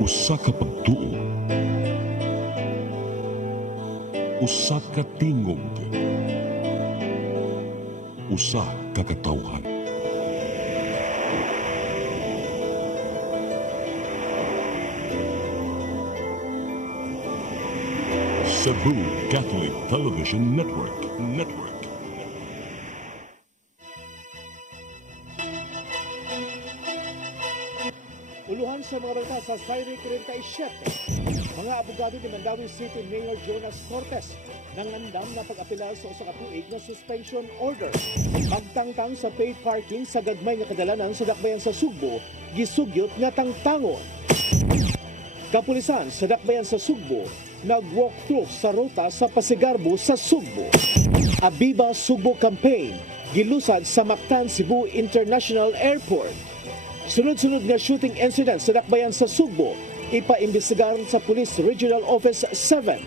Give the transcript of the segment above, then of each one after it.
Usa ka pagtuo, usa ka tingog, usa ka katawhan. Cebu Catholic Television Network. Uluhan sa mga balita sa Sairi 37. Mga abogado ni Mandawi City Mayor Jonas Cortes nangandam na pag-apela sa usa ka tuig na suspension order. Pagtangtang sa paid parking sa gagmay nga kadalanan sa dakbayan sa Sugbo, gisugyot nga tangtangon. Kapulisan sa dakbayan sa Sugbo nag-walkthrough sa ruta sa Pasigarbo sa Sugbo. Abiba Sugbo Campaign gilusad sa Mactan Cebu International Airport. Sunod-sunod nga shooting incident sa dakbayan sa Sugbo, ipaimbestigar sa Police Regional Office 7.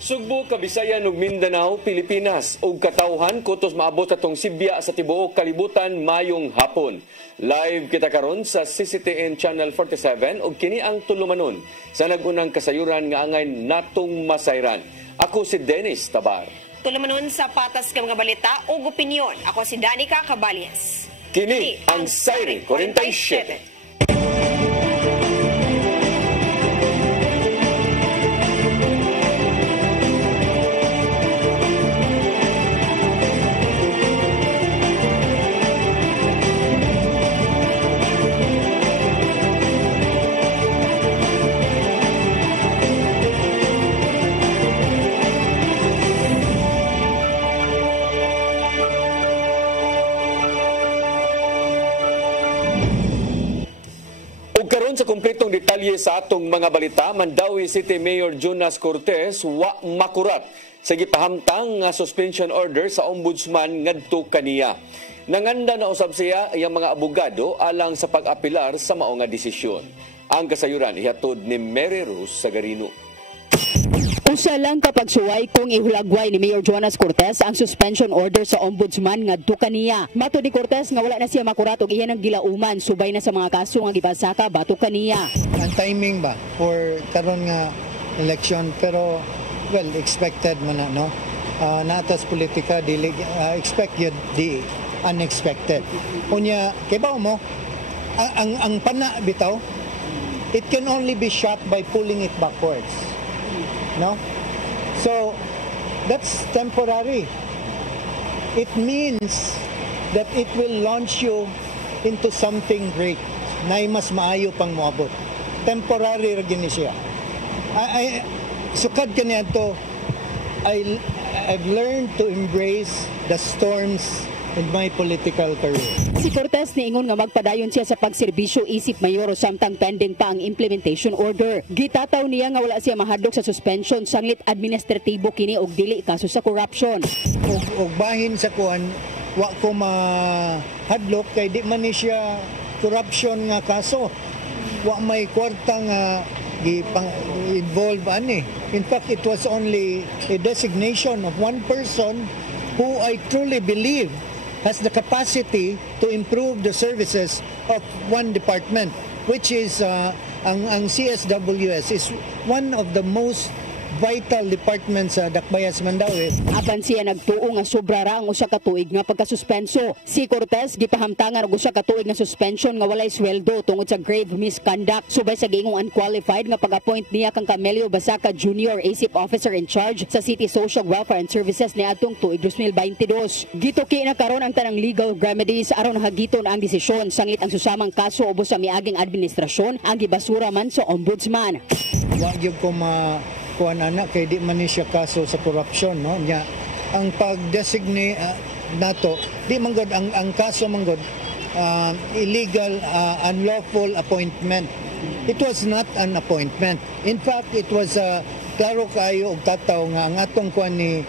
Sugbo, Kabisayan ug Mindanao, Pilipinas ug katawhan kutos maabot atong Sibya sa tibuok kalibutan mayong hapon. Live kita karon sa CCTN Channel 47 ug kini ang tulumanon sa nagunang kasayuran nga angay natong masayran. Ako si Dennis Tabar. Tulumanon sa patas ka mga balita o opinyon. Ako si Danica Cabalias. Kini ang Sairi 47. Karon sa kumpletong detalye sa atong mga balita, Mandawi City Mayor Jonas Cortes wa makurat sa gipahamtang nga suspension order sa ombudsman ngadto kaniya. Nanganda na usab siya iyang mga abogado alang sa pag-apilar sa mao nga desisyon. Ang kasayuran ihatod ni Mary Rose Sagarino. Usa lang kapag suway kung ihulagway ni Mayor Jonas Cortes ang suspension order sa ombudsman ngadto kaniya. Mato ni Cortes nga wala na siya makurat og iyan ang gilauman subay na sa mga kaso nga gibasaka batok kaniya. Ang timing ba for karon nga election, pero well expected man na, no. Natas politika dili expect yun di unexpected. Unya kay ba mo ang pana bitaw, it can only be shot by pulling it backwards. No? So, that's temporary. It means that it will launch you into something great na mas maayo pang moabot. Temporary rin siya. Sukad kanya to, I've learned to embrace the storms in my political career. Si Cortes niingon nga magpadayon siya sa pagserbisyo isip mayor samtang pending pa ang implementation order. Gitataw niya nga wala siya mahadlok sa suspension sanglit administratibo kini og dili kaso sa corruption. Og bahin sa kuan, wa ko mahadlok kay di man ni siya corruption nga kaso. Wa may kwarta nga involved ani. In fact, it was only a designation of one person who I truly believe has the capacity to improve the services of one department, which is ang CSWS is one of the most vital departments sa Dakbayas, Mandawi. Apan siya nagtuo nga sobra ra ang usa ka tuig nga pagkasuspenso. Si Cortes gipahamtangan og usa ka tuig nga suspension nga walay sweldo tungod sa grave misconduct subay sa giingong unqualified nga pag-appoint niya kang Camelio Basaca Jr. ASIP officer in charge sa City Social Welfare and Services niadtong tuig 2022. Gituki na karon ang tanang legal remedies aron hagiton ang desisyon sanglit ang susamang kaso ubos sa miaging administrasyon ang gibasura man sa ombudsman. Wa gyud ko kuan anak kay di man ni siya kaso sa corruption, no nya ang pag-designate nato di man gud ang kaso man gud illegal unlawful appointment. It was not an appointment. In fact, it was klaro kayo og tataw nga ang atong kuan ni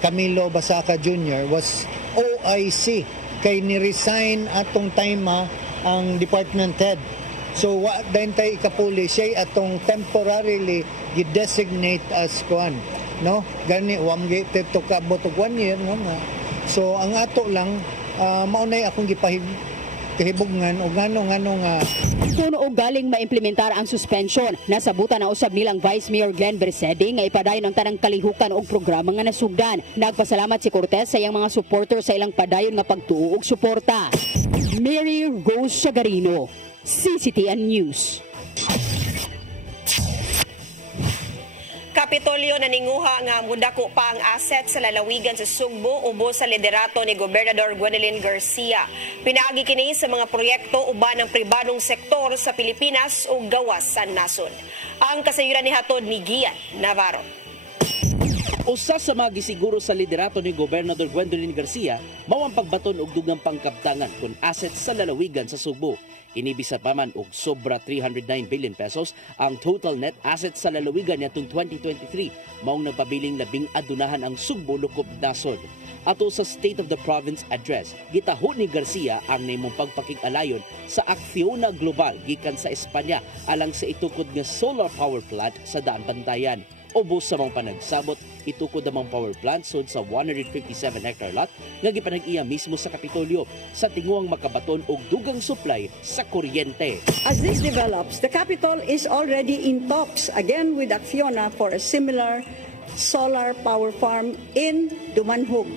Camilo Basaca Jr. was OIC kay ni resign atong time ang department head. So wa dayon tay ikapuli siya atong temporarily gi-designate as kuan, no? Gani wa man to kabot og 1 year, no? So ang ato lang maunay akong kahibungan o ngano nga Kuno og galing maimplementar ang suspension, nasabutan na usab nilang Vice Mayor Glenn Bersedi nga ipadayon ang tanang kalihukan og programa nga nasugdan. Nagpasalamat si Cortez sa iyang mga supporter sa ilang padayon nga pagtuo og suporta. Mary Rose Sagarino, CCTN News. Kapitolyo naninguha nga mudako pa ang asset sa lalawigan sa Sugbo ubos sa liderato ni Gobernador Gwendolyn Garcia. Pinaagi kini sa mga proyekto uban ng pribadong sektor sa Pilipinas ug gawas sa nasod. Ang kasayuran ni hatod ni Gian Navarro. Usa sa mga gisiguro sa liderato ni Gobernador Gwendolyn Garcia mao ang pagbaton og dugang pangkaptangan kun asset sa lalawigan sa Sugbo. Inibisat pa man og sobra 309 billion pesos ang total net assets sa lalawigan nitong 2023 maong nagpabiling labing adunahan ang Sugbo lukob nasod. Ato sa State of the Province Address, gitaho ni Garcia ang nimong pagpakig-alayon sa Acciona Global gikan sa Espanya alang sa itukod nga solar power plant sa Daan Bantayan. Ubos sa mga panagsabot, itukod ang mga power plant sud sa 157-hectare lot nga gipanag-iya mismo sa Kapitolyo sa tinguang makabaton og dugang supply sa kuryente. As this develops, the capital is already in talks again with Acciona for a similar solar power farm in Dumanhog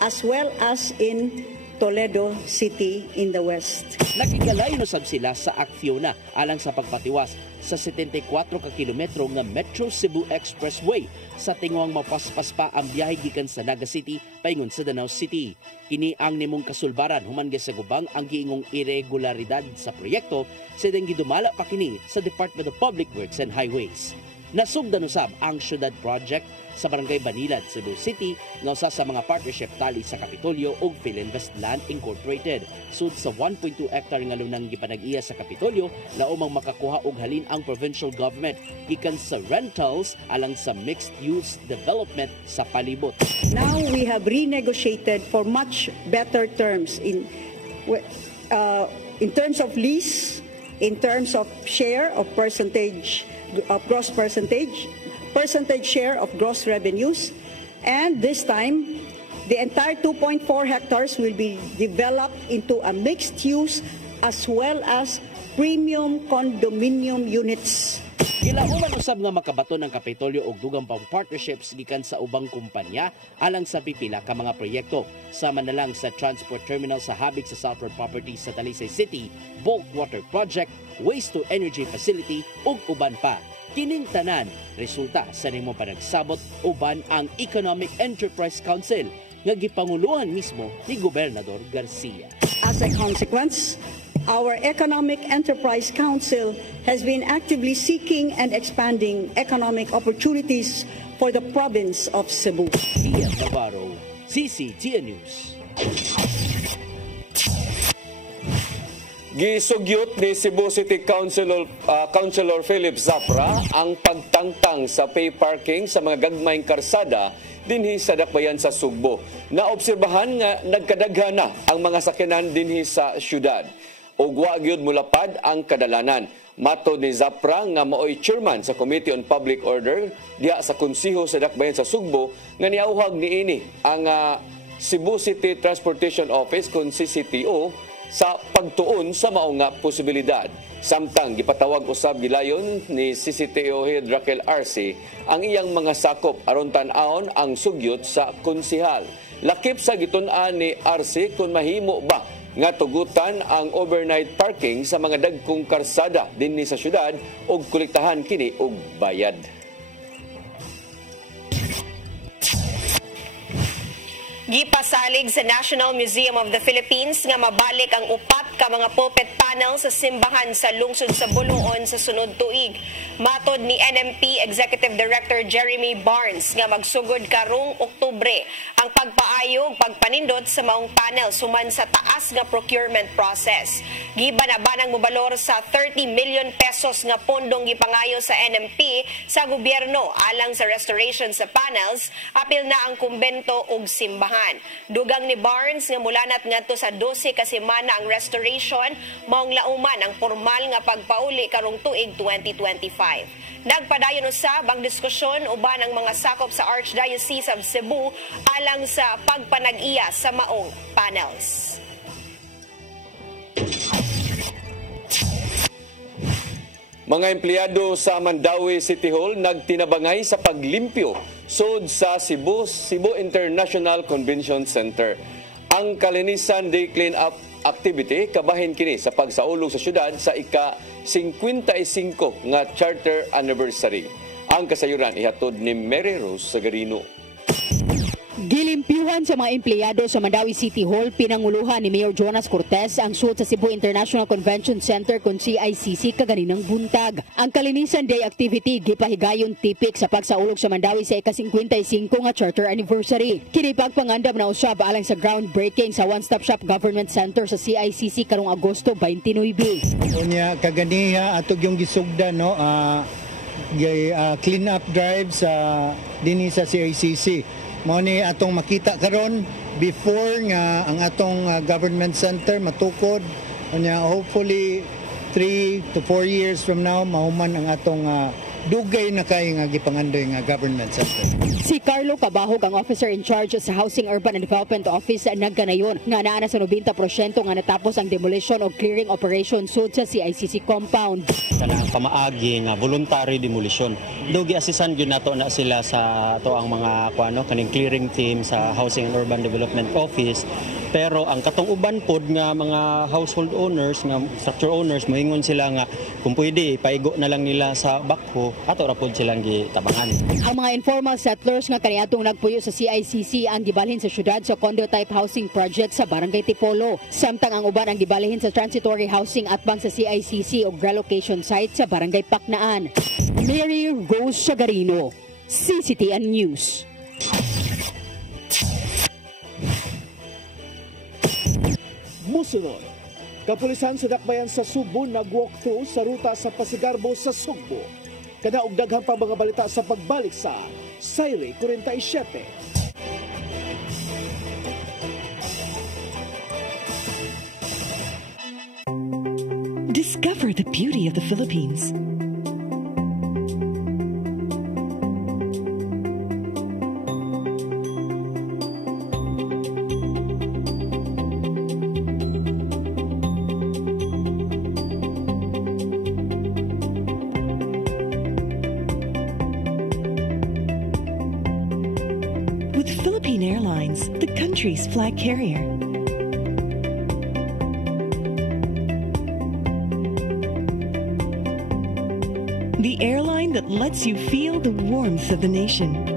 as well as in Toledo City in the west. Nakigalayon usab sila sa Acciona alang sa pagpatiwas sa 74 ka kilometro nga Metro Cebu Expressway sa tinguang mapaspas pa ang biyahe gikan sa Naga City paingon sa Danau City. Kini ang nimong kasulbaran human sa gubang ang giingong irregularidad sa proyekto sa gidumala pa kini sa Department of Public Works and Highways. Nasugdan usab ang syudad project sa Barangay Banilad, Cebu City nga usa sa mga partnership tali sa Kapitolyo ug Philinvest Land Incorporated. Sud sa 1.2 hectare nga lunang gipanag-iya sa Kapitolyo, laumang makakuha og halin ang provincial government gikan sa rentals alang sa mixed-use development sa palibot. Now we have renegotiated for much better terms in terms of lease, in terms of share of percentage of gross percentage share of gross revenues, and this time the entire 2.4 hectares will be developed into a mixed use as well as premium condominium units. Gilauman usab nga makabaton ang Kapitolyo og dugang pang partnerships gikan sa ubang kumpanya alang sa pipila ka mga proyekto. Sama na lang sa transport terminal sa Habig sa Southward Properties sa Talisay City, bulk water project, waste to energy facility ug uban pa. Kining tanan resulta sa nimong panagsabot uban ang Economic Enterprise Council nga gipanguluhan mismo ni Gobernador Garcia. As a consequence, our Economic Enterprise Council has been actively seeking and expanding economic opportunities for the province of Cebu. Gian Navarro, CCTN News. Gisugyot ni Cebu City Councilor Philip Zapra ang pagtangtang sa pay parking sa mga gagmayng karsada dinhi sa dakbayan sa Sugbo. Naobserbahan nga nagkadaghan na ang mga sakyanan dinhi sa syudad. Ug wa gyud mulapad ang kadalanan. Mato ni Zapra nga maoy chairman sa Committee on Public Order diha sa konsiho sa dakbayan sa Sugbo nga niauhag niini ang Cebu City Transportation Office kun CCTO sa pagtuon sa mao nga posibilidad. Samtang gipatawag usab gilayon ni CCTO Head Raquel Arce ang iyang mga sakop aron tan-awon ang sugyot sa konsihal. Lakip sa gitun-an ni Arce kung mahimo ba nga tugutan ang overnight parking sa mga dagkong karsada dinhi sa syudad ug kolektahan kini og bayad. Gipasalig sa National Museum of the Philippines nga mabalik ang upat ka mga pulpit panel sa simbahan sa lungsod sa Buluon sa sunod tuig. Matod ni NMP Executive Director Jeremy Barnes nga magsugod karong Oktubre ang pagpaayog pagpanindot sa maong panel suman sa taas nga procurement process. Gibanabanang mobalor sa 30 million pesos nga pondong gipangayo sa NMP sa gobyerno alang sa restoration sa panels, apil na ang kumbento ug simbahan. Dugang ni Barnes nga mulanat ngadto sa 12 ka semana ang restoration, maong lauman ang formal nga pagpauli karong tuig 2025. Nagpadayon usab ang diskusyon uban ang mga sakop sa Archdiocese of Cebu alang sa pagpanag-iya sa maong panels. Mga empleyado sa Mandawi City Hall nagtinabangay sa paglimpyo sud sa Cebu International Convention Center. Ang Kalinisan Day Clean-up activity kabahin kini sa pagsaulog sa syudad sa ika-55 nga charter anniversary. Ang kasayuran ihatod ni Mary Rose Sagarino. Gilimpyuhan sa mga empleyado sa Mandawi City Hall, pinanguluhan ni Mayor Jonas Cortez ang suot sa Cebu International Convention Center kung CICC kaganinang buntag. Ang Kalinisan Day activity gipahigayon tipik sa pagsaulog sa Mandawi sa ika-55 nga charter anniversary. Kini pagpangandam na usab alang sa groundbreaking sa One Stop Shop Government Center sa CICC karong Agosto 29. Unya kaganiya atog yung gisugda no clean up drive sa dinhi sa CICC. Mao ni atong makita karon before nga ang atong government center matukod. Unya hopefully 3 to 4 years from now mahuman ang atong dugay na kay nga gipangandoy nga government center. Si Carlo Cabahog, ang officer in charge sa Housing, Urban and Development Office, nagkanayon nga naa na sa 90% nga natapos ang demolition o clearing operation sud sa CICC compound. Kanang pamaagi nga voluntary demolition. Dugi asisan gyud nato na sila sa ato ang mga kuano kaning clearing team sa Housing and Urban Development Office. Pero ang katong uban pod nga mga household owners, nga structure owners, moingon sila nga kung pwede paigo na lang nila sa bakho ato ra pod silang gitabangan. Ang mga informal settlers nga kaniadtong nagpuyo sa CICC ang gibalhin sa syudad sa condo type housing project sa Barangay Tipolo. Samtang ang uban ang gibalhin sa transitory housing atbang sa CICC o relocation site sa Barangay Paknaan. Mary Rose Sagarino, CCTN News. Musunod, kapulisan sa Dakbayan sa Subo nag-walkthrough sa ruta sa Pasigarbo sa Sugbo. Kadaog daghang pa mga balita sa pagbalik sa Sayre 47. Discover the beauty of the Philippines. With Philippine Airlines, the country's flag carrier. The airline that lets you feel the warmth of the nation.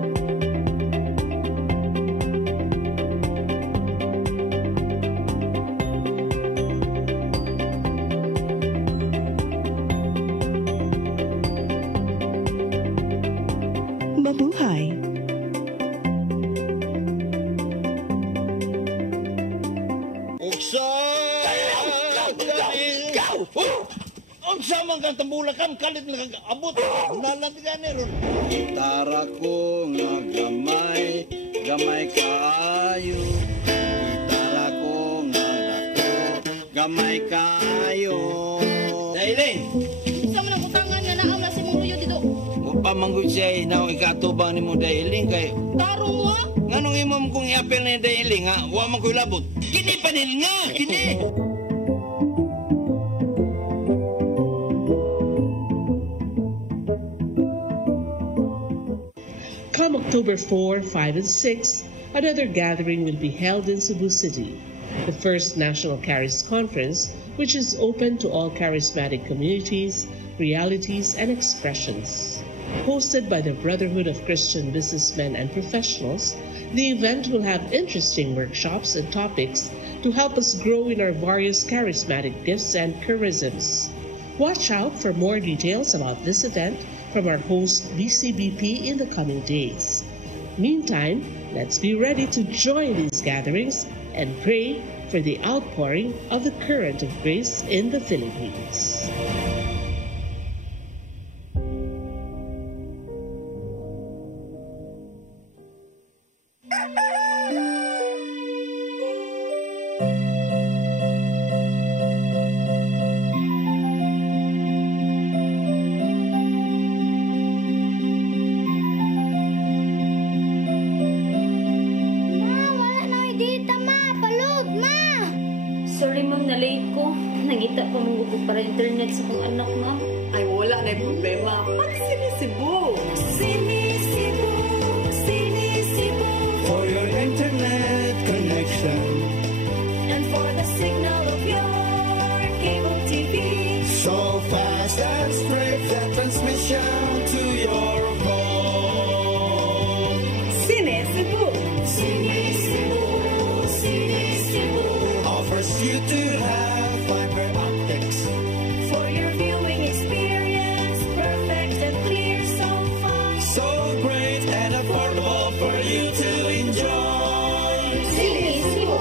Mabuhay! Sama kang tambulakan kalit nagabot nalandigan ron. Gitara ko nga gamay kaayo. Gitara ko nga dako gamay kaayo. Dailing. Sama nang utangan nga naaw na si mong luyo dito. Upa manggod siya na ikatubang ni mo Dailing kay. Karo mo ha? Nganong imong kung iapel ni Dailing ha? Wa man ko'y labot. Kini panil nga, kini. Come October 4, 5, and 6, another gathering will be held in Cebu City, the first National Charis Conference, which is open to all charismatic communities, realities, and expressions. Hosted by the Brotherhood of Christian Businessmen and Professionals, the event will have interesting workshops and topics to help us grow in our various charismatic gifts and charisms. Watch out for more details about this event from our host BCBP in the coming days. Meantime, let's be ready to join these gatherings and pray for the outpouring of the current of grace in the Philippines. Sorry ma'am, na-late ko. Nangita pa mong gupog para internet sa kong anak ma'am. Ay, wala na yung problema. Pag-Sinisibu! Sinisibu, Sinisibu. For your internet connection. And for the signal of your cable TV. So fast and straight, that transmission to your home. Sinisibu! Sinisibu, Sinisibu. Offers you to have fiber optics. For your viewing experience, perfect and clear so far. So great and affordable for you to enjoy. Sinisibu.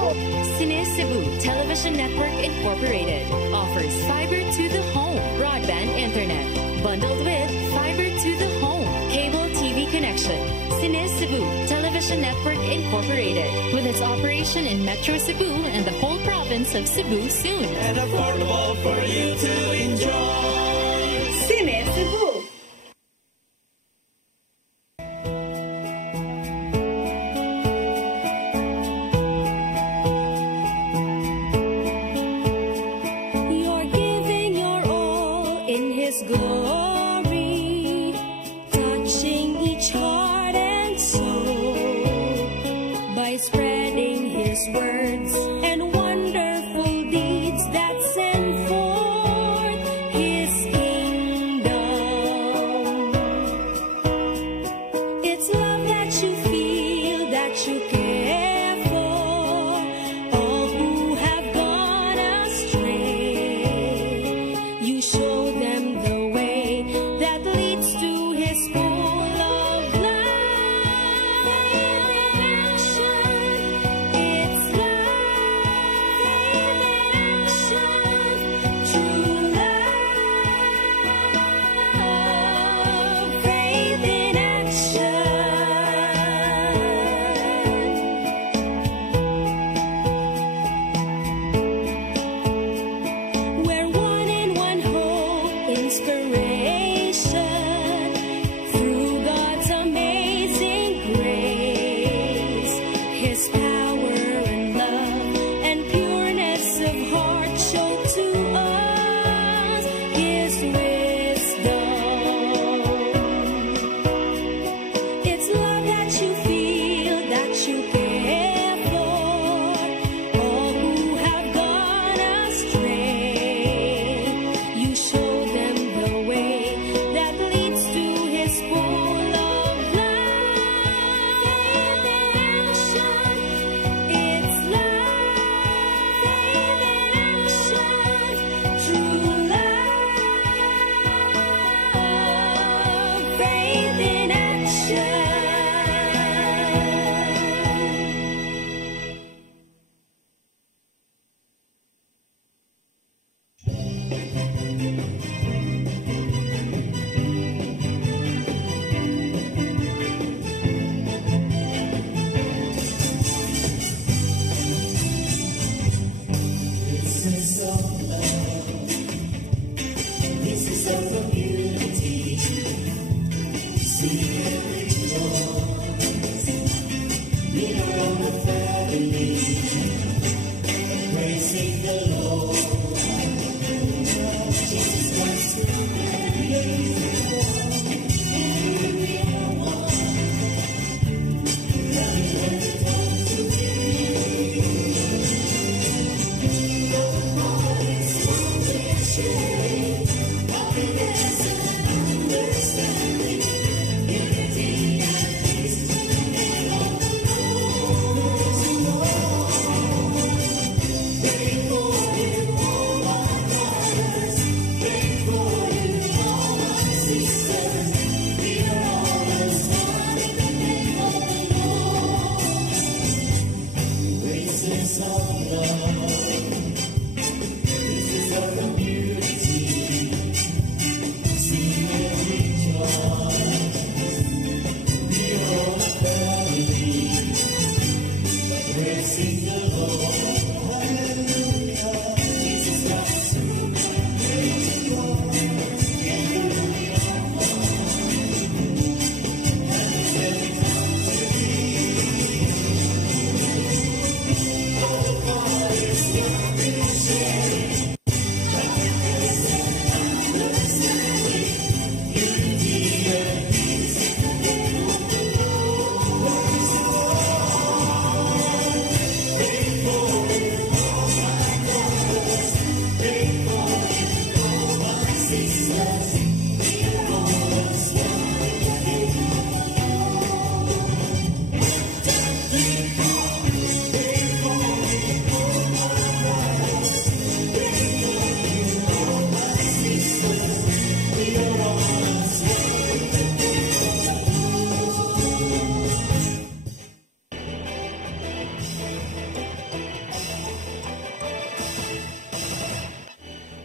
Sinisibu Television Network Incorporated offers fiber to the home broadband internet bundled with fiber to the home cable TV connection. Sinisibu Television Network Incorporated with its operation in Metro Cebu and the whole province of Cebu soon. And affordable for you to enjoy. Sinisibu! You're giving your all in His glory, touching each heart and soul by spreading His words and wonderful deeds that send forth His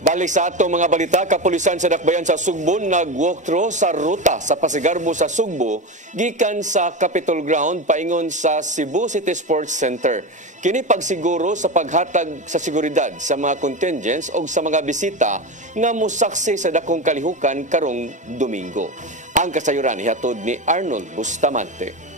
Balik sa atong mga balita, kapulisan sa Dakbayan sa Sugbo nag-walkthrough sa ruta sa Pasigarbo sa Sugbo gikan sa Capitol Ground paingon sa Cebu City Sports Center. Kini pagsiguro sa paghatag sa seguridad sa mga contingents o sa mga bisita nga mosaksi sa dakong kalihukan karong Domingo. Ang kasayuran ihatod ni Arnold Bustamante.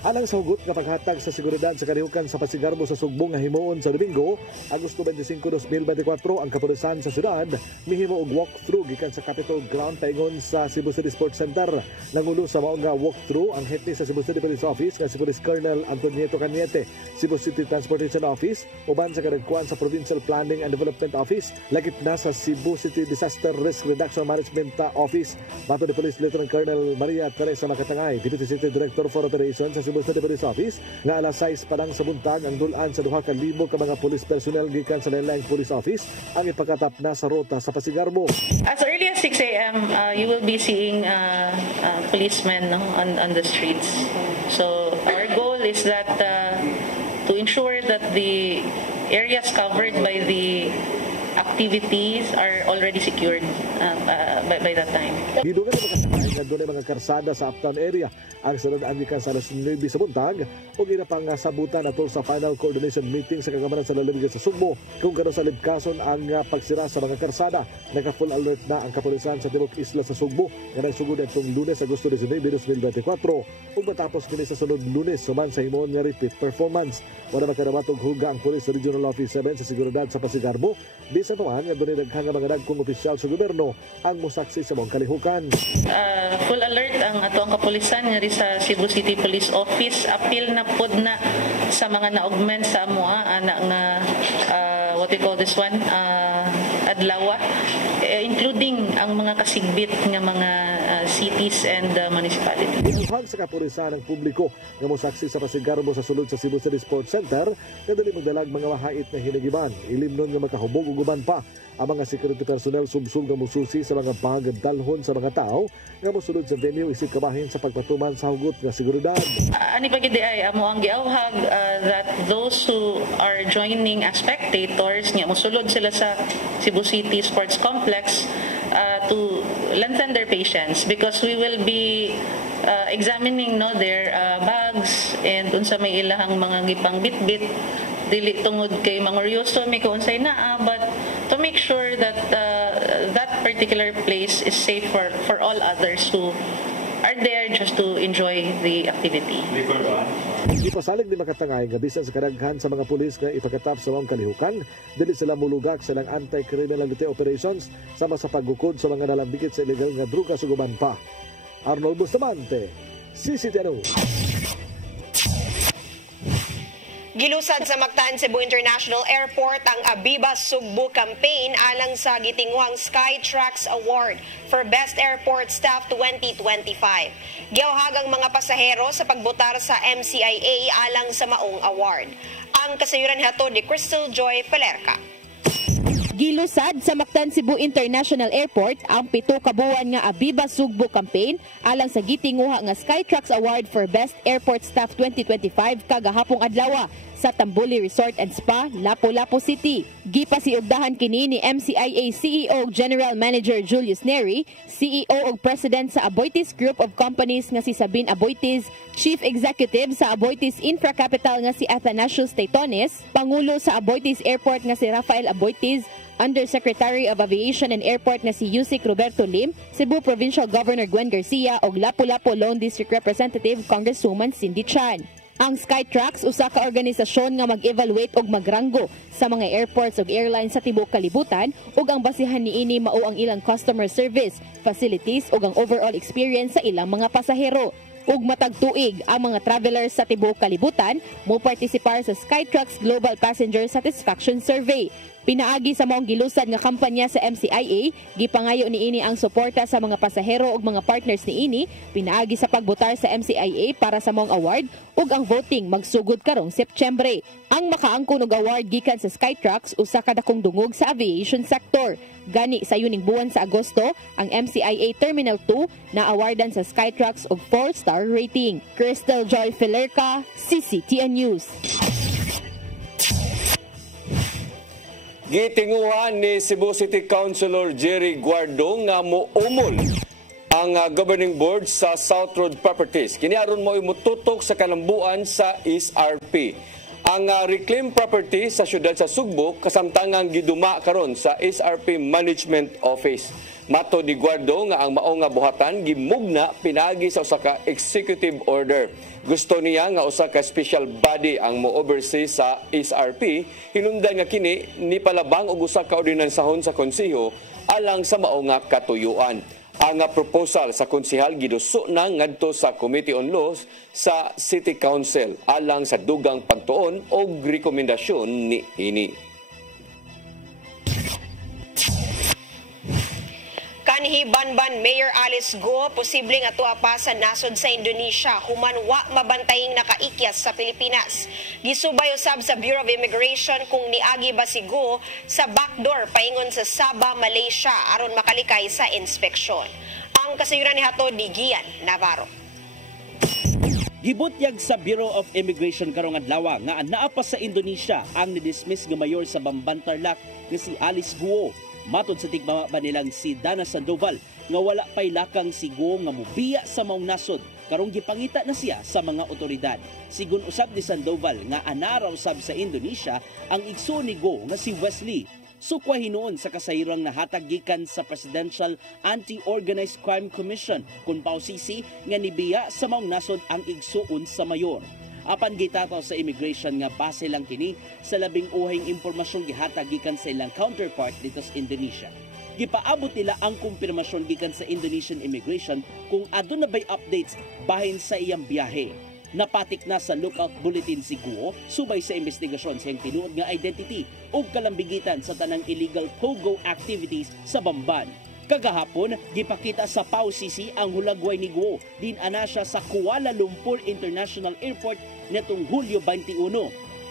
Alang sa hugot nga paghatag sa seguridad sa kalihukan sa Pasigarbo sa Sugbo nga himuon sa Domingo, Agosto 25, 2024, ang kapulisan sa syudad mihimo og walkthrough gikan sa Capitol Ground paingon sa Cebu City Sports Center. Nangulo sa mao nga walkthrough ang head sa Cebu City Police Office nga si Police Colonel Antonieto Cañete, Cebu City Transportation Office, uban sa kadagkuan sa Provincial Planning and Development Office, lagit na sa Cebu City Disaster Risk Reduction Management Office. Bato ni Police Lieutenant Colonel Maria Teresa Makatangay, Deputy City Director for Operations sa Cebu City Police Office, nga alas 6 pa lang sa buntag ang dulaan sa 2,000 ka mga police personnel gikan sa Lain-Laing Police Office ang ipakatap na sa ruta sa Pasigarbo. As early as 6 a.m., you will be seeing policemen on the streets. So our goal is that to ensure that the areas covered by the activities are already secured by that time. Gidugan na makasakay nga doon mga karsada sa uptown area ang sunod andikan sa alas 9 sa buntag o ginapang sabutan atol sa final coordination meeting sa kagamanan sa lalawigan sa Sugbo kung gano'n sa libkason ang pagsira sa mga karsada. Naka-full alert na ang kapulisan sa Tibok Isla sa Sugbo nga nagsugod itong Lunes, Agosto 19, 2024 ug matapos kini sa sunod Lunes suman sa himon nga repeat performance. Wala makaramatog huga ang Police Regional Office 7 sa seguridad sa Pasigarbo. Bisan tuman nga doon daghang mga dagkong opisyal sa gobyerno ang musaksi sa mga kalihukan. Full alert ang ato ang kapulisan nga sa Cebu City Police Office. Appeal na pod na sa mga na-augment sa amoa ana nga what we call this one adlaw, including ang mga kasigbit nga mga cities and municipalities. Inuhag sa kapulisan ng publiko nga mosaksi sa Pasigarbo sa sulod sa Cebu City Sports Center nga dali magdalag mga mahait na hinagiban. Ilimnon nga makahubog ug uban pa ang mga security personnel subsub nga mususi sa mga pagdalhon sa mga tao nga mosulod sa venue isip kabahin sa pagpatuman sa hugot nga seguridad. Ani pagid ay amo ang giawhag that those who are joining as spectators nga mosulod sila sa Cebu City Sports Complex to lengthen their patience because we will be examining their bags and unsa may ilahang mga gipang bitbit dili tungod kay mangoryoso may kaunsay naa, but to make sure that that particular place is safe for all others who are there just to enjoy the activity. Ipasalig ni Makatangay nga bisan sa kadaghan sa mga pulis nga ipakatap sa mga kalihukan, dili sila mulugak sa lang anti-criminality operations sama sa paggukod sa mga nalambigit sa illegal nga druga suguban pa. Arnold Bustamante, CCTV. Gilusad sa Mactan Cebu International Airport ang Abiba Sugbo campaign alang sa gitingwang Skytrax Award for Best Airport Staff 2025. Giawhag ang mga pasahero sa pagbotar sa MCIA alang sa maong award. Ang kasayuran hatod ni Crystal Joy Pelerca. Gilusad sa Mactan Cebu International Airport ang 7 kabuan nga Abiba Sugbo campaign alang sa gitinguha nga Skytrax Award for Best Airport Staff 2025 kagahapong adlaw sa Tambuli Resort and Spa, Lapu-Lapu City. Gipasiugdahan kini ni MCIA CEO General Manager Julius Neri, CEO ug President sa Aboitiz Group of Companies nga si Sabine Aboitiz, Chief Executive sa Aboitiz Infra Capital nga si Athanasius Taytones, Pangulo sa Aboitiz Airport nga si Rafael Aboitiz, Undersecretary of Aviation and Airport na si Yusik Roberto Lim, Cebu Provincial Governor Gwen Garcia ug Lapu-Lapu Lone District Representative Congresswoman Cindy Chan. Ang Skytrax usa ka organisasyon nga mag-evaluate ug magranggo sa mga airports ug airlines sa tibuok kalibutan ug ang basihan niini mao ang ilang customer service, facilities ug ang overall experience sa ilang mga pasahero. Ug matag tuig ang mga travelers sa tibuok kalibutan mo partisipar sa Skytrax Global Passenger Satisfaction Survey. Pinaagi sa maong gilusad nga kampanya sa MCIA, gipangayo niini ang suporta sa mga pasahero ug mga partners niini, pinaagi sa pagbotar sa MCIA para sa maong award ug ang voting magsugod karong Setyembre. Ang makaangkon og award gikan sa Skytrax usa ka dakong dungog sa aviation sector. Gani sa yuning buwan sa Agosto, ang MCIA Terminal 2 na awardan sa Skytrax og 4-star rating. Crystal Joy Pelerca, CCTN News. Gitinguhan ni Cebu City Councilor Jerry Guardo nga moumol ang governing board sa South Road Properties. Kiniaron mo imututok sa kalambuan sa SRP. Ang reclaimed property sa syudad sa Sugbo kasamtangang giduma karon sa SRP Management Office. Mato ni Guardo nga ang mao nga buhatan gimugna pinagi sa usa ka executive order. Gusto niya nga usa ka special body ang mo-oversee sa SRP, hinungdan nga kini ni palabang og usa ka ordinansahon sa konseho alang sa mao nga katuyuan. Ang proposal sa konsehal giduso na ngadto sa Committee on Laws sa City Council alang sa dugang pagtuon o rekomendasyon ni ini. Kanhi Banban Mayor Alice Go posibleng atua pa sa nasod sa Indonesia human wa mabantaying nakaikyas sa Pilipinas. Gisubay usab sa Bureau of Immigration kung niagi ba si Go sa backdoor paingon sa Sabah, Malaysia aron makalikay sa inspeksyon. Ang kasayuran ni hatod ni Gian Navarro. Gibutyag sa Bureau of Immigration karong adlaw nga anaa pa sa Indonesia ang nidismiss nga mayor sa Bamban Tarlac nga si Alice Guo. Matod sa tigmama ba nilang si Dana Sandoval nga wala pay lakang si Guo nga mubiya sa maong nasod karong gipangita na siya sa mga otoridad. Sigun usab ni Sandoval nga anaraw sab sa Indonesia ang igsoon ni Guo nga si Wesley. Sukwa hinuon sa kasayrang nahatag gikan sa Presidential Anti-Organized Crime Commission kung pausisi nga nibiya sa maong nasod ang igsuon sa mayor. Apan gitataw sa immigration nga base lang kini sa labing uhing impormasyon gihatag gikan sa ilang counterpart dito sa Indonesia. Gipaabot nila ang kumpirmasyon gikan sa Indonesian immigration kung aduna bay updates bahin sa iyang biyahe. Napatik na sa lookout bulletin si Guo subay sa investigasyon sa iyang tinuod nga identity ug kalambigitan sa tanang illegal pogo activities sa Bamban. Kagahapon, gipakita sa PAO-CC ang hulagway ni Guo. Din-ana siya sa Kuala Lumpur International Airport netong Hulyo 21.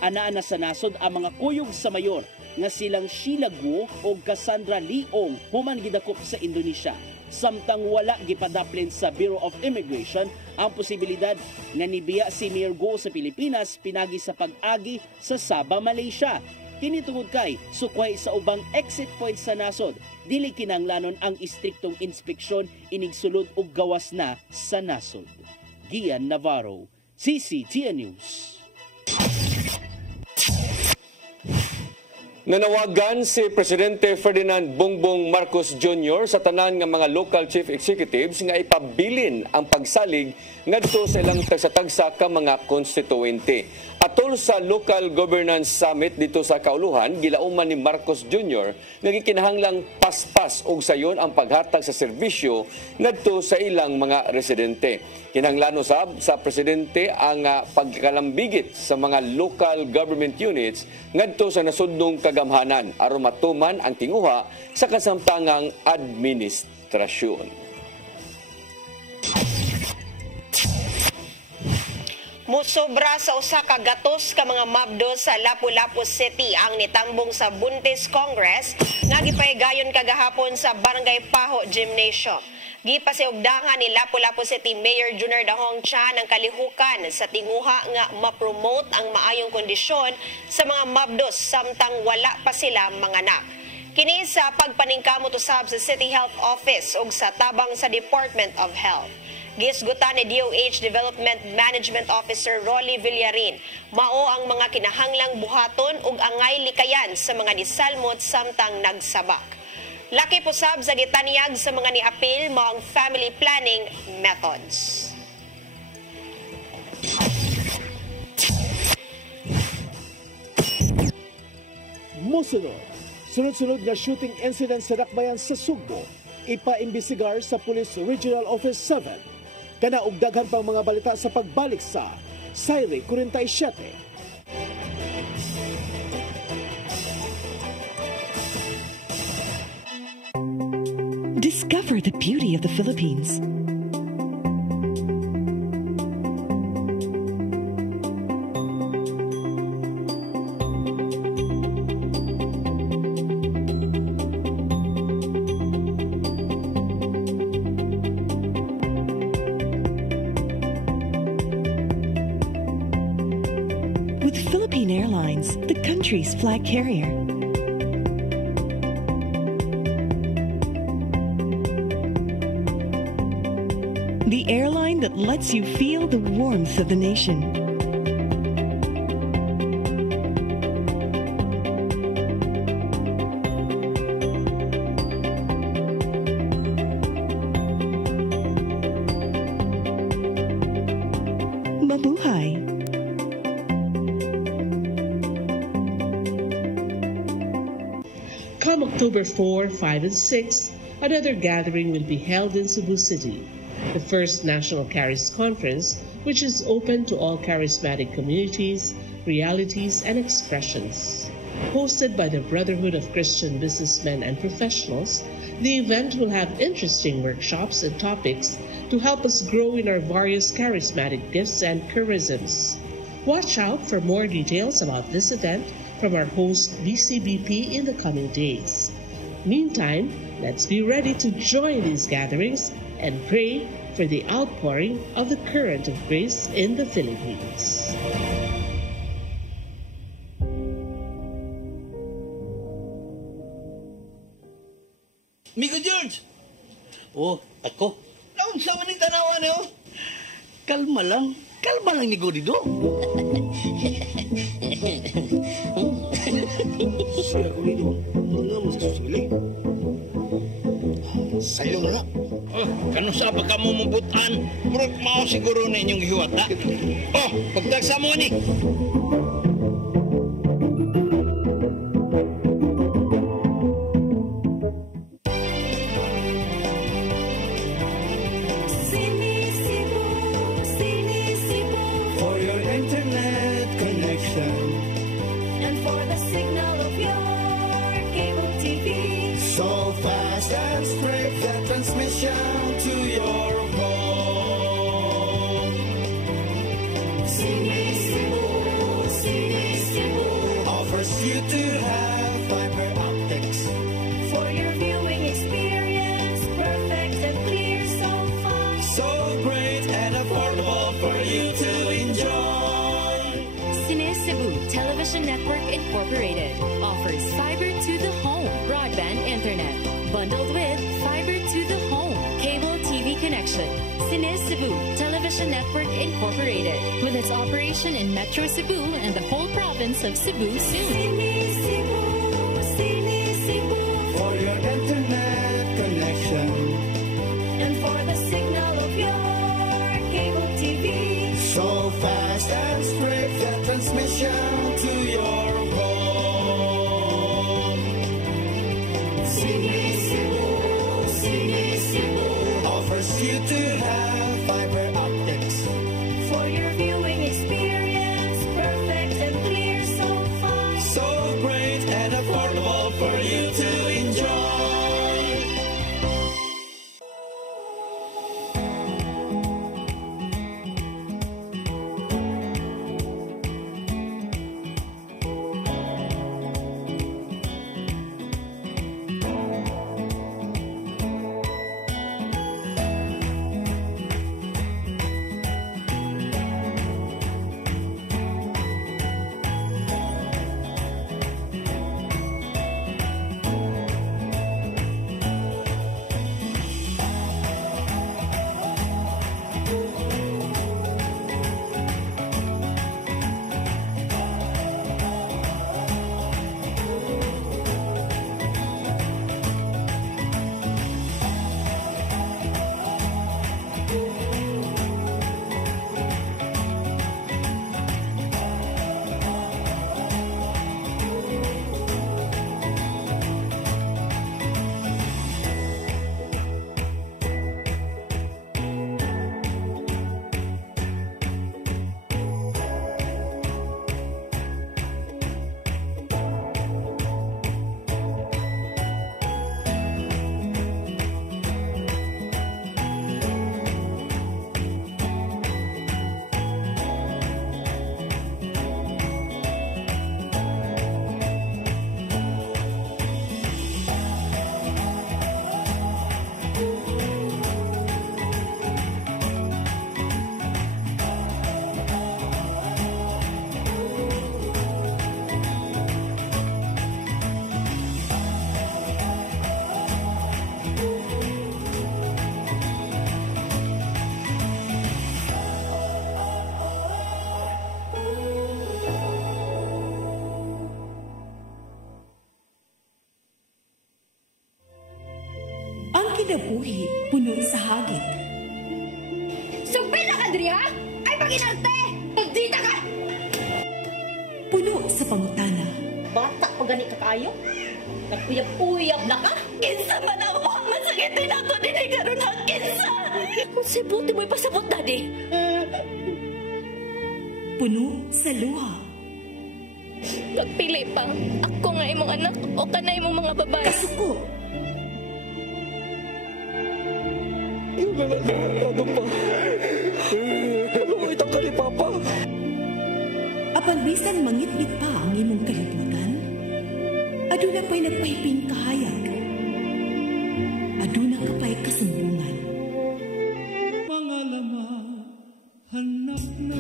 Anaan na sa nasod ang mga kuyog sa mayor nga silang Sheila Guo o Cassandra Leong human gidakop sa Indonesia. Samtang wala gipadaplin sa Bureau of Immigration ang posibilidad nga nibiya si Mayor Guo sa Pilipinas pinagi sa pag-agi sa Sabah, Malaysia. Kini tungod kay sukway sa ubang exit point sa nasod, dili kinahanglanon ang istriktong inspeksyon inigsulod og gawas na sa nasod. Gian Navarro, CCTN News. Nanawagan si Presidente Ferdinand Bongbong Marcos Jr. sa tanan nga mga local chief executives nga ipabilin ang pagsalig ngadto sa ilang tagsa-tagsa ka mga konstituente. Atol sa Local Governance Summit dito sa Kauluhan, gilauman ni Marcos Jr. nga gikinahanglang paspas og sayon ang paghatag sa serbisyo ngadto sa ilang mga residente. Kinahanglan usab sa presidente ang pagkalambigit sa mga local government units ngadto sa nasudnong kagamhanan aron matuman ang tinguha sa kasamtangang administrasyon. Musobra sa usa ka gatos ka mga mabdo sa Lapu-Lapu City ang nitambong sa Buntis Congress nga gipahigayon kagahapon sa Barangay Paho Gymnasium. Gipasiugdangan ni Lapu-Lapu City Mayor Junior Dahong Chan ang kalihukan sa tinguha nga ma-promote ang maayong kondisyon sa mga mabdos samtang wala pa sila manganak. Kini sa pagpaningkamot usab sa City Health Office ug sa tabang sa Department of Health. Gisgutan ni DOH Development Management Officer Rolly Villarin, mao ang mga kinahanglang buhaton ug angay likayan sa mga nisalmot samtang nagsabak. Laki pusab sa gitanyag sa mga niapil mao ang family planning methods. Sunod-sunod nga shooting incident sa Dakbayan sa Sugbo, ipaimbestigar sa Police Regional Office 7. Kana og daghan pang mga balita sa pagbalik sa Sairi 47. Discover the beauty of the Philippines. With Philippine Airlines, the country's flag carrier. the airline that lets you feel the warmth of the nation. Mabuhay! Come October 4, 5, and 6, another gathering will be held in Cebu City, the first National Charis Conference, which is open to all charismatic communities, realities, and expressions. Hosted by the Brotherhood of Christian Businessmen and Professionals, the event will have interesting workshops and topics to help us grow in our various charismatic gifts and charisms. Watch out for more details about this event from our host BCBP in the coming days. Meantime, let's be ready to join these gatherings and pray for the outpouring of the current of grace in the Philippines. Migo George! Oh, ako? Naon sa maning tanawa niyo? Kalma lang ni Godido. Siya ko nito, mga mo sa susili. Sa'yo na lang. Oh, kano sa pagkamumubutan, murag mao siguro na inyong hiwata. Oh, pagtagsa mo ni. Television Network Incorporated offers fiber to the home broadband internet bundled with fiber to the home cable TV connection. Cine Cebu Television Network Incorporated with its operation in Metro Cebu and the whole province of Cebu soon. Cine Cebu for your internet connection and for the signal of your cable TV. So fast and straight the transmission to your home. Cine Cebu offers you to have fiber optics for your viewing experience, perfect and clear so far. So kinabuhi puno sa hagit. Sugpil na ka, Dri, ha? Ay, paginarte! Pagdita ka! Puno sa pangutana. Bata pa gani ka kayo? Nagpuyab-puyab na ka? Kinsa man ang mga masakitin ako din ay karoon ang kinsa! Kung sibuti mo'y pasabot, Daddy. Puno sa luha. Pagpili pa, ako nga imong anak o kanay imong mga babae. Kasuko. Yung ano pa? Ano itang ka ni Papa? Apan bisan mangit-ngit pa ang imong kalibutan, aduna pa'y nagpahiping kahayag. Aduna ka pa'y kasumbungan. Hanap na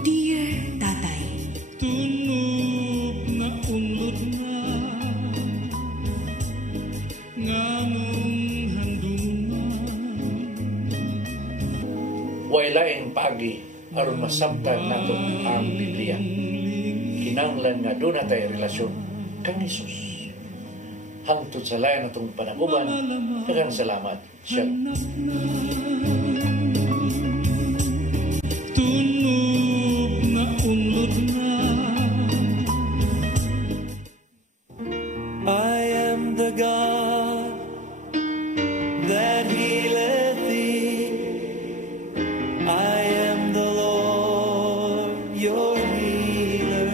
Dear Tatay, tunog na unlod na nganong handungan. Wailaing pagi aron masabtan naton ang Biblia. Kinahanglan nga doon natay relasyon kang Hesus. Hangtod sa layan natong panaguban, daghang salamat. Shalom. Tunog na unlod na. I am the God that healeth thee. I am the Lord your healer.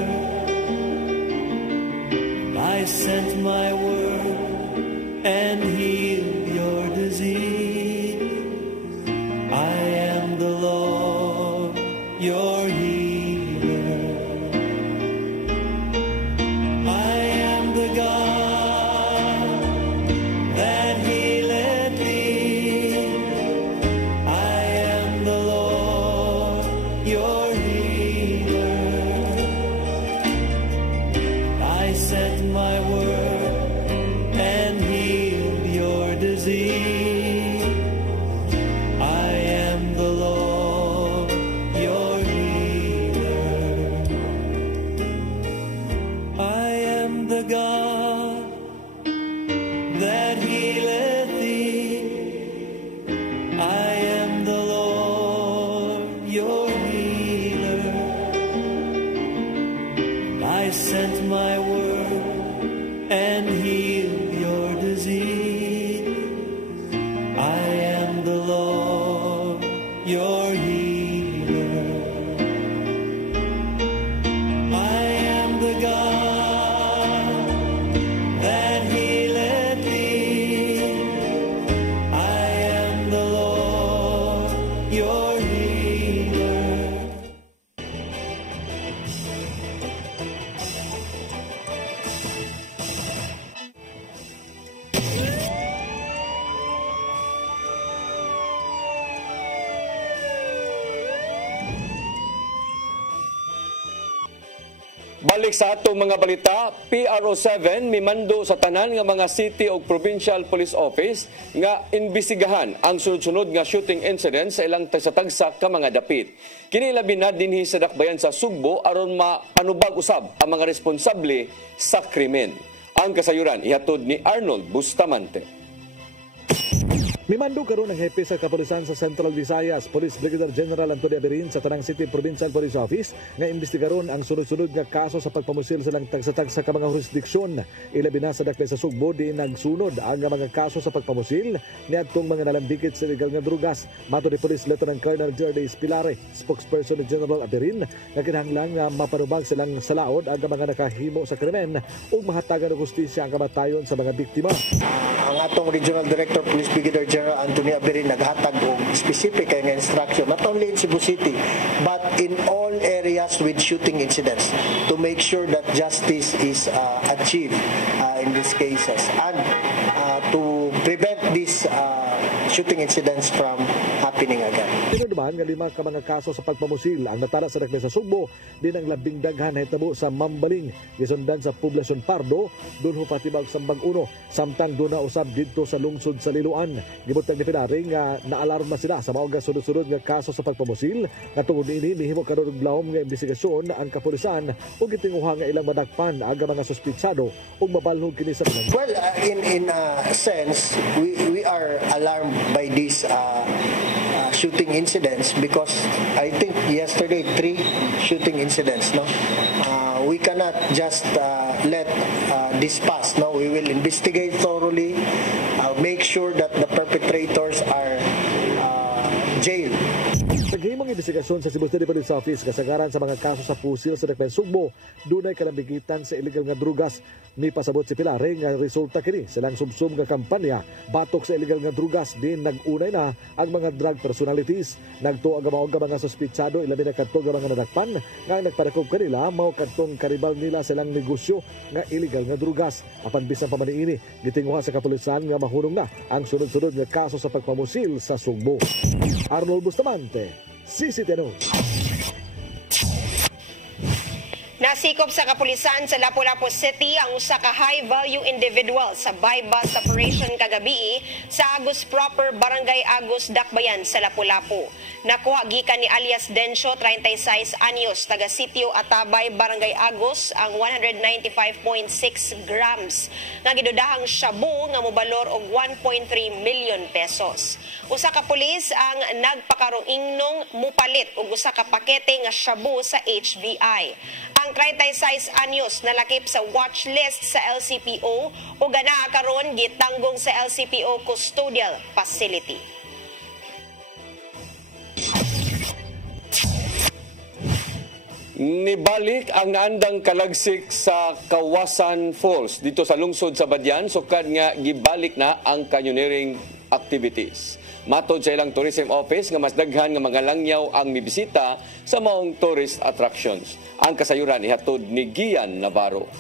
I sent my word and healed your disease. I am the Lord your healer. I am the God that healeth thee. I am the Lord your healer. I sent my word and healed your disease. I am the Lord your healer. I am the God that healeth thee. I am the Lord your healer. I sent my word and healed your disease. I am the Lord your healer. I am the God that healeth thee. I am the Lord your healer. Balik sa atong mga balita, PRO7 mimando sa tanan nga mga city o provincial police office nga imbestigahan ang sunod-sunod nga shooting incident sa ilang tagsa-tagsa ka mga dapit. Kini labi na dinhi sa dakbayan sa Sugbo aron mapanubag usab ang mga responsable sa krimen. Ang kasayuran ihatod ni Arnold Bustamante. Mimando karon ang hepe sa kapulisan sa Central Visayas, Police Brigadier General Antonio Abirin sa Tanang City Provincial Police Office nga imbestigaron ang sunod-sunod nga kaso sa pagpamusil silang tagsa-tagsa ka mga jurisdiksyon. Ilabi na sa dakay sa Sugbo di nagsunod ang mga kaso sa pagpamusil niadtong mga nalambikit sa illegal nga drugas. Mato ni Police Lieutenant Colonel Jerry Spilare, spokesperson ni General Abirin, nga kinahanglan nga mapanubag silang salaod ang mga nakahimo sa krimen ug mahatagan og hustisya ang kamatayon sa mga biktima. Ang atong Regional Director Police Brigadier General Antonio Abirin naghatag og specific nga instruction not only in Cebu City but in all areas with shooting incidents to make sure that justice is achieved in these cases and to prevent these shooting incidents from happening again. Tinuduman nga 5 ka mga kaso sa pagpamusil ang natala sa Dakbayan sa Sugbo, din ang labing daghan hitabo sa Mambaling, gisundan sa Poblasyon Pardo, doon ho patibag sa Bag-Uno, samtang doon na usab dito sa lungsod sa Liloan. Gibutang ni Pinari nga naalarma sila sa maong sunod-sunod nga kaso sa pagpamusil, nga tungod ini nihimo karon og lahom nga investigasyon ang kapulisan ug gitinguha nga ilang madakpan aga mga suspitsado ug mabalhog kini sa mga. Well, in a sense, we are alarmed by these shooting incidents because I think yesterday 3 shooting incidents. No, we cannot just let this pass. No, we will investigate thoroughly, make sure that the perpetrators are jailed. Sa gihimong investigasyon sa Cebu City Police Office kasagaran sa mga kaso sa pusil sa Dakbayan Sugbo, dunay kalambigitan sa illegal nga drugas. Ni pasabot si Pilare nga resulta kini silang subsub nga kampanya batok sa illegal nga drugas, din nag-unay na ang mga drug personalities. Nagtuo ang mga suspitsado ilabi na kadto nga mga nadakpan nga nagparekob kanila mao kadtong karibal nila silang negosyo nga illegal nga drugas. Apan bisan pa man niini gitinguha sa kapulisan nga mahunong na ang sunod-sunod nga kaso sa pagpamusil sa Sugbo. Arnold Bustamante, CCTV News. Nasikop sa kapulisan sa Lapu-Lapu City ang usa ka high-value individual sa bypass operation kagabi sa Agus Proper, Barangay Agus, Dakbayan sa Lapu-Lapu. Nakuha gikan ni alias Dencio, 36 anyos, taga Sitio Atabay, Barangay Agus, ang 195.6 grams nga gidudahang shabu nga mobalor og 1.3 million pesos. Usa ka pulis ang nagpakaroingnong mupalit og usa ka pakete nga shabu sa HVI. Ang 36 anyos nalakip sa watch list sa LCPO o gana karon gitanggong sa LCPO Custodial Facility. Nibalik ang naandang kalagsik sa Kawasan Falls dito sa lungsod sa Badian, sukad nga gibalik na ang canyoneering activities. Matod sa ilang tourism office nga mas daghan nga mga langyaw ang mibisita sa maong tourist attractions. Ang kasayuran ihatod ni Gian Navarro.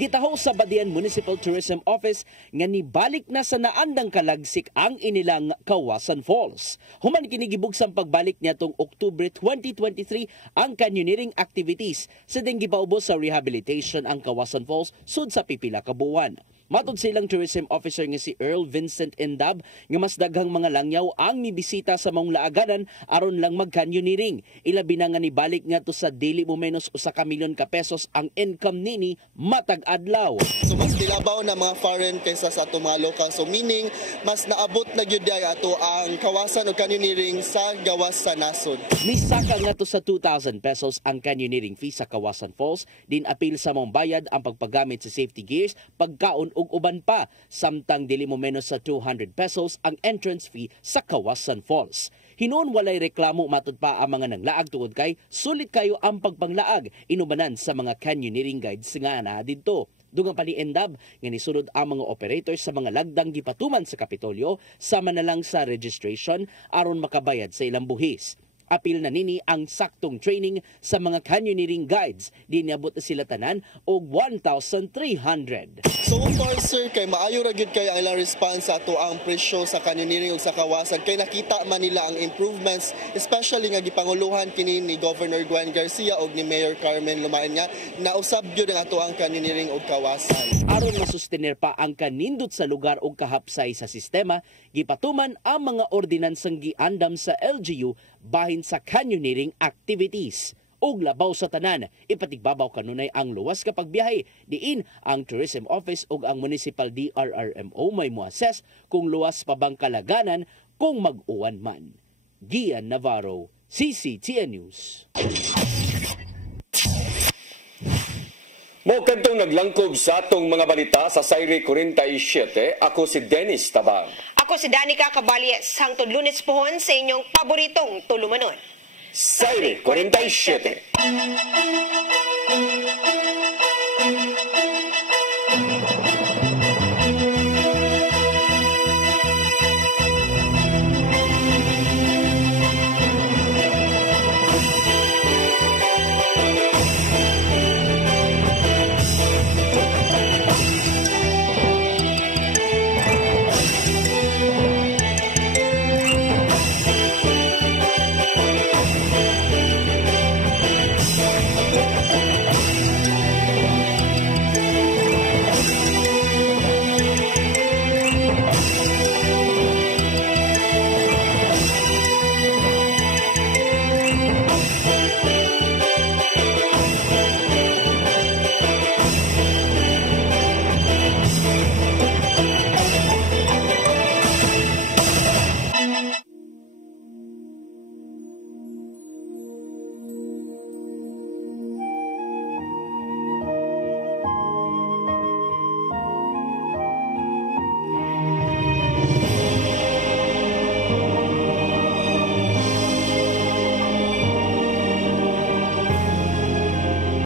Gitaho sa Badian Municipal Tourism Office nga nibalik na sa naandang kalagsik ang inilang Kawasan Falls. Human kini gibugsang pagbalik niya tong October 2023 ang canyoneering activities sa ding gipaubos sa rehabilitation ang Kawasan Falls sud sa pipila ka buwan. Matod silang tourism officer nga si Earl Vincent Endab nga mas daghang mga langyaw ang mibisita sa maong laaganan aron lang mag-canyoneering. Ilabi na nga nibalik nga to sa daily mo menos 1 milyon ka pesos ang income nini matag adlaw. So mas tilabaw na mga foreign kaysa sa ato mga local. So meaning mas naabot na gyud ato ang kawasan o canyoneering sa gawas sa nasod. Misaka nga to sa 2,000 pesos ang canyoneering fee sa Kawasan Falls. Din apil sa maong bayad ang pagpagamit sa safety gears, pagkaon ug uban pa, samtang dili mo menos sa 200 pesos ang entrance fee sa Kawasan Falls. Hinuon walay reklamo matud pa ang mga nanglaag tungod kay sulit kayo ang pagpanglaag inubanan sa mga canyoneering guides nga na didto. Dugang pa ni Endab nga nisunod ang mga operators sa mga lagdang gipatuman sa Kapitolyo sama na lang sa registration aron makabayad sa ilang buhis. Apil na nini ang saktong training sa mga canyoneering guides. Di niabot na sila tanan og 1,300. So far sir, kay maayo ra gyud kay ang ilang response sa ato ang presyo sa canyoneering ug sa kawasan kay nakita man nila ang improvements, especially nga gipanguluhan kini ni Governor Gwen Garcia ug ni Mayor Carmen Lumaen nga nausab gyud ang ato ang canyoneering ug kawasan. Aron masustener pa ang kanindot sa lugar ug kahapsay sa sistema, gipatuman ang mga ordinansang giandam sa LGU bahin sa canyoneering activities. Og labaw sa tanan, ipatigbabaw kanunay ang luwas ka pagbiyahe. Diin ang Tourism Office ug ang Municipal DRRMO may mo-assess kung luwas pa bang kalaganan kung mag-uwan man. Gian Navarro, CCTN News. Mo kantong naglangkob sa atong mga balita sa Sayre 47, ako si Dennis Tabang. Ako si Danica Caballes, hangtod Lunes pohon sa inyong paboritong tulumanon. Sayre 47.